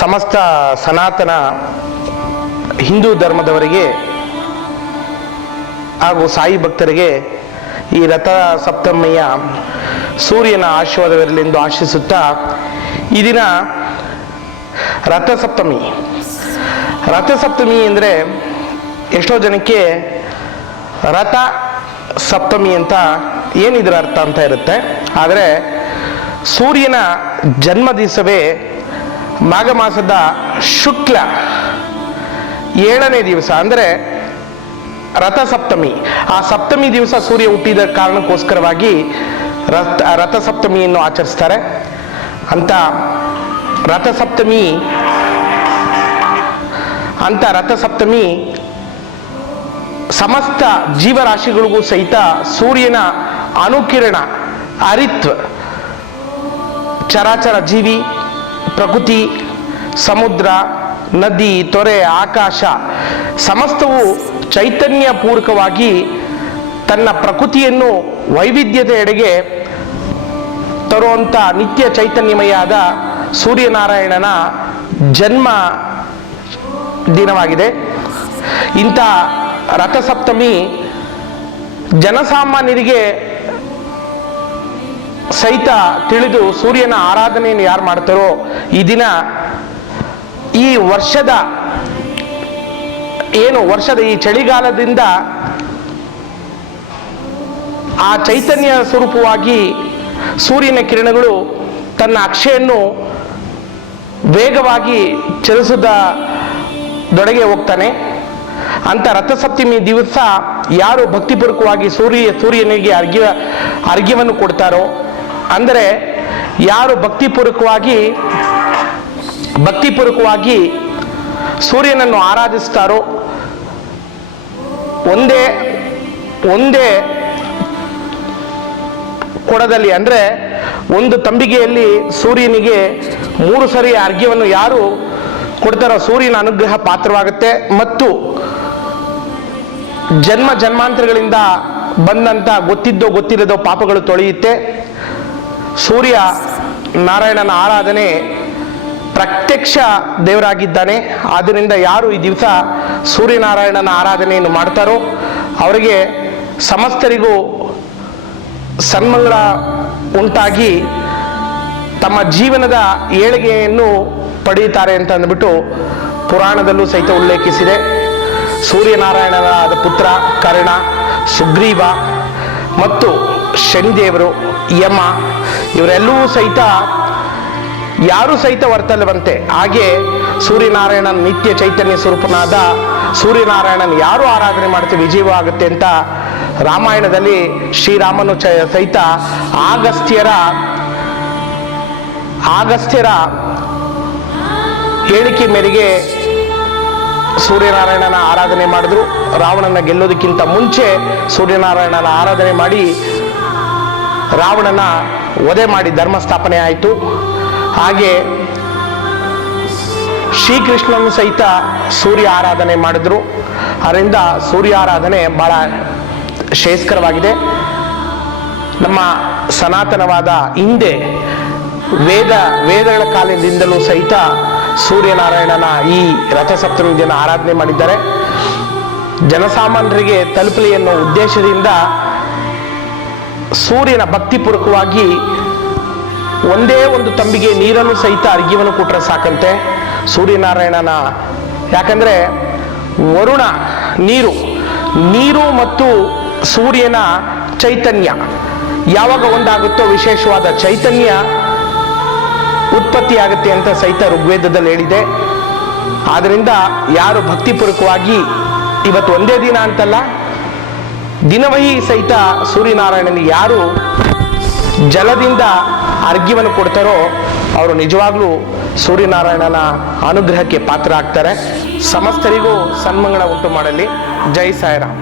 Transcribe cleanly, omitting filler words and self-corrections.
ಸಮಸ್ತ ಸನಾತನ ಹಿಂದೂ ಧರ್ಮದವರಿಗೆ ಹಾಗೂ ಸಾಯಿ ಭಕ್ತರಿಗೆ ಈ ರಥ ಸಪ್ತಮಿಯ ಸೂರ್ಯನ ಆಶೀರ್ವಾದವಿರಲೆಂದು ಆಶಿಸುತ್ತಾ ಈ ದಿನ ರಥಸಪ್ತಮಿ ಅಂದರೆ ಎಷ್ಟೋ ಜನಕ್ಕೆ ರಥ ಸಪ್ತಮಿ ಅಂತ ಏನಿದ್ರ ಅರ್ಥ ಅಂತ ಇರುತ್ತೆ. ಆದರೆ ಸೂರ್ಯನ ಜನ್ಮ ದಿವಸವೇ ಮಾಘ ಮಾಸದ ಶುಕ್ಲ 7ನೇ ದಿವಸ ಅಂದರೆ ರಥಸಪ್ತಮಿ. ಆ ಸಪ್ತಮಿ ದಿವಸ ಸೂರ್ಯ ಹುಟ್ಟಿದ ಕಾರಣಕ್ಕೋಸ್ಕರವಾಗಿ ರಥಸಪ್ತಮಿಯನ್ನು ಆಚರಿಸ್ತಾರೆ. ಅಂತ ರಥಸಪ್ತಮಿ ಸಮಸ್ತ ಜೀವರಾಶಿಗಳಿಗೂ ಸಹಿತ ಸೂರ್ಯನ ಅನುಕಿರಣ ಹರಿತ್ವ, ಚರಾಚರ ಜೀವಿ, ಪ್ರಕೃತಿ, ಸಮುದ್ರ, ನದಿ, ತೊರೆ, ಆಕಾಶ ಸಮಸ್ತವು ಚೈತನ್ಯ ಪೂರ್ವಕವಾಗಿ ತನ್ನ ಪ್ರಕೃತಿಯನ್ನು ವೈವಿಧ್ಯತೆಯೆಡೆಗೆ ತರುವಂಥ ನಿತ್ಯ ಚೈತನ್ಯಮಯಾದ ಸೂರ್ಯನಾರಾಯಣನ ಜನ್ಮ ದಿನವಾಗಿದೆ. ಇಂಥ ರಥಸಪ್ತಮಿ ಜನಸಾಮಾನ್ಯರಿಗೆ ಸಹಿತ ತಿಳಿದು ಸೂರ್ಯನ ಆರಾಧನೆಯನ್ನು ಯಾರು ಮಾಡ್ತಾರೋ ಈ ದಿನ ಈ ವರ್ಷದ ಈ ಚಳಿಗಾಲದಿಂದ ಆ ಚೈತನ್ಯ ಸ್ವರೂಪವಾಗಿ ಸೂರ್ಯನ ಕಿರಣಗಳು ತನ್ನ ಅಕ್ಷೆಯನ್ನು ವೇಗವಾಗಿ ಚಲಿಸದೊಳಗೆ ಹೋಗ್ತಾನೆ. ಅಂತ ರಥಸಪ್ತಮಿ ದಿವಸ ಯಾರು ಭಕ್ತಿಪೂರ್ವಕವಾಗಿ ಸೂರ್ಯನಿಗೆ ಅರ್ಘ್ಯವನ್ನು ಕೊಡ್ತಾರೋ, ಅಂದರೆ ಯಾರು ಭಕ್ತಿಪೂರ್ವಕವಾಗಿ ಸೂರ್ಯನನ್ನು ಆರಾಧಿಸ್ತಾರೋ, ಒಂದೇ ಕೊಡದಲ್ಲಿ ಅಂದರೆ ಒಂದು ತಂಬಿಗೆಯಲ್ಲಿ ಸೂರ್ಯನಿಗೆ 3 ಸರಿ ಅರ್ಘ್ಯವನ್ನು ಯಾರು ಕೊಡ್ತಾರೋ ಸೂರ್ಯನ ಅನುಗ್ರಹ ಪಾತ್ರವಾಗುತ್ತೆ ಮತ್ತು ಜನ್ಮಾಂತರಗಳಿಂದ ಬಂದಂತ ಗೊತ್ತಿದ್ದೋ ಗೊತ್ತಿಲ್ಲದೋ ಪಾಪಗಳು ತೊಳೆಯುತ್ತೆ. ಸೂರ್ಯ ನಾರಾಯಣನ ಆರಾಧನೆ ಪ್ರತ್ಯಕ್ಷ ದೇವರಾಗಿದ್ದಾನೆ. ಆದ್ದರಿಂದ ಯಾರು ಈ ದಿವಸ ಸೂರ್ಯನಾರಾಯಣನ ಆರಾಧನೆಯನ್ನು ಮಾಡ್ತಾರೋ ಅವರಿಗೆ ಸಮಸ್ತರಿಗೂ ಸನ್ಮಂಗಳ ಉಂಟಾಗಿ ತಮ್ಮ ಜೀವನದ ಏಳಿಗೆಯನ್ನು ಪಡೆಯುತ್ತಾರೆ ಅಂತ ಅಂದ್ಬಿಟ್ಟು ಪುರಾಣದಲ್ಲೂ ಸಹಿತ ಉಲ್ಲೇಖಿಸಿದೆ. ಸೂರ್ಯನಾರಾಯಣನಾದ ಪುತ್ರ ಕರ್ಣ, ಸುಗ್ರೀವ ಮತ್ತು ಶನಿದೇವರು, ಯಮ ಇವರೆಲ್ಲವೂ ಸಹಿತ ಯಾರು ಸಹಿತ ವರ್ತಲ್ವಂತೆ. ಹಾಗೆ ಸೂರ್ಯನಾರಾಯಣನ ನಿತ್ಯ ಚೈತನ್ಯ ಸ್ವರೂಪನಾದ ಸೂರ್ಯನಾರಾಯಣನ ಯಾರು ಆರಾಧನೆ ಮಾಡ್ತೀವಿ ವಿಜಯವಾಗುತ್ತೆ ಅಂತ ರಾಮಾಯಣದಲ್ಲಿ ಶ್ರೀರಾಮನು ಸಹಿತ ಅಗಸ್ತ್ಯರ ಹೇಳಿಕೆ ಮೇರೆಗೆ ಸೂರ್ಯನಾರಾಯಣನ ಆರಾಧನೆ ಮಾಡಿದ್ರು. ರಾವಣನ ಗೆಲ್ಲೋದಕ್ಕಿಂತ ಮುಂಚೆ ಸೂರ್ಯನಾರಾಯಣನ ಆರಾಧನೆ ಮಾಡಿ ರಾವಣನ ವಧೆ ಮಾಡಿ ಧರ್ಮ ಸ್ಥಾಪನೆ ಆಯಿತು. ಹಾಗೆ ಶ್ರೀಕೃಷ್ಣನು ಸಹಿತ ಸೂರ್ಯ ಆರಾಧನೆ ಮಾಡಿದ್ರು. ಅದರಿಂದ ಸೂರ್ಯ ಆರಾಧನೆ ಬಹಳ ಶ್ರೇಯಸ್ಕರವಾಗಿದೆ. ನಮ್ಮ ಸನಾತನವಾದ ಹಿಂದೆ ವೇದಗಳ ಕಾಲದಿಂದಲೂ ಸಹಿತ ಸೂರ್ಯನಾರಾಯಣನ ಈ ರಥಸಪ್ತಮಿ ದಿನ ಆರಾಧನೆ ಮಾಡಿದ್ದಾರೆ. ಜನಸಾಮಾನ್ಯರಿಗೆ ತಲುಪಲಿ ಅನ್ನೋ ಉದ್ದೇಶದಿಂದ ಸೂರ್ಯನ ಭಕ್ತಿಪೂರ್ವಕವಾಗಿ ಒಂದೇ ಒಂದು ತಂಬಿಗೆ ನೀರನ್ನು ಸಹಿತ ಅರ್ಘ್ಯವನ್ನು ಕೊಟ್ಟರೆ ಸಾಕಂತೆ ಸೂರ್ಯನಾರಾಯಣನ. ಯಾಕಂದ್ರೆ ವರುಣ ನೀರು ಮತ್ತು ಸೂರ್ಯನ ಚೈತನ್ಯ ಯಾವಾಗ ಒಂದಾಗುತ್ತೋ ವಿಶೇಷವಾದ ಚೈತನ್ಯ ಉತ್ಪತ್ತಿ ಆಗುತ್ತೆ ಅಂತ ಸಹಿತ ಋಗ್ವೇದದಲ್ಲಿ ಹೇಳಿದೆ. ಆದ್ದರಿಂದ ಯಾರು ಭಕ್ತಿಪೂರ್ವಕವಾಗಿ ಇವತ್ತು ಒಂದೇ ದಿನ ಅಂತಲ್ಲ ದಿನವಹಿ ಸಹಿತ ಸೂರ್ಯನಾರಾಯಣನಿಗೆ ಯಾರು ಜಲದಿಂದ ಅರ್ಘ್ಯವನ್ನು ಕೊಡ್ತಾರೋ ಅವರು ನಿಜವಾಗ್ಲೂ ಸೂರ್ಯನಾರಾಯಣನ ಅನುಗ್ರಹಕ್ಕೆ ಪಾತ್ರ ಆಗ್ತಾರೆ. ಸಮಸ್ತರಿಗೂ ಸನ್ಮಂಗಳ ಉಂಟು ಮಾಡಲಿ. ಜೈ ಸಾಯಿರಾಮ್.